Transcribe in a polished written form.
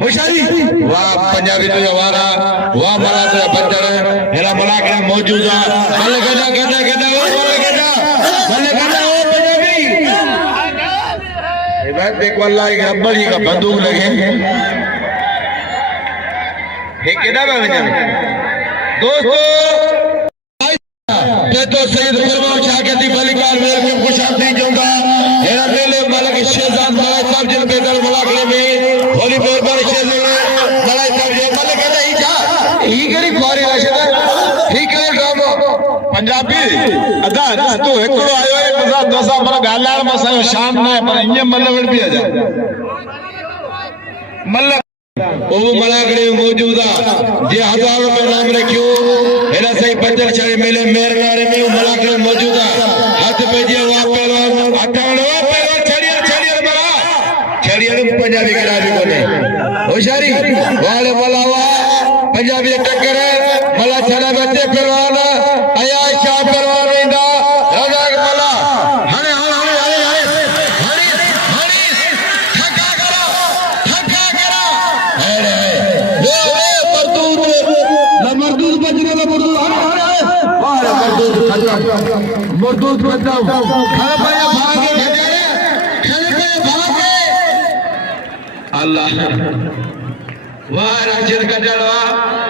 होशियारी वाह पंजाबी तो वारा वाह मला तो बंदर हेला मला के मौजूद है बल्ले गदा गदा गदा ओ बल्ले गदा ओ पंजाबी ए बात देख वल्लाह एक रब्बल का बंदूक लगे हे केदा बने दोस्तों ये तो सैयद फरमान शाह के दी बलिकार मेरे को खुशामदी जोंदा हेरा मेले मलक शेजान मलाई साहब जिन बेदर मुलाकात में होली बोल पर शेजान मलाई साहब जो मलक है ही जा ही गरी फारे राशदा ही करे ड्रामा पंजाबी अदा तो एकड़ो आयो है मजा दसा पर गालाल मसा शाम ना पर ये मल्लवड़ भी आ जा मल्लक वो मलागड़े मौजूदा जे हजारों में नाम रखियो हेरा सही पंजर छड़े मेले मेरगारे में मलागड़े मौजूदा हाथ पे जे वा पहलवान अठाणो पहलवान छड़िया बड़ा छड़िया पंजाबी खिलाड़ी बोले होशियारी वाले मलावा पंजाबी टक्कर मला छड़ा बच्चे पहलवान आया शाह पहलवान इंदा रजाक मला हरे मरदूद बताओ खड़े पे भागे अल्लाह वाह राजन का जलवा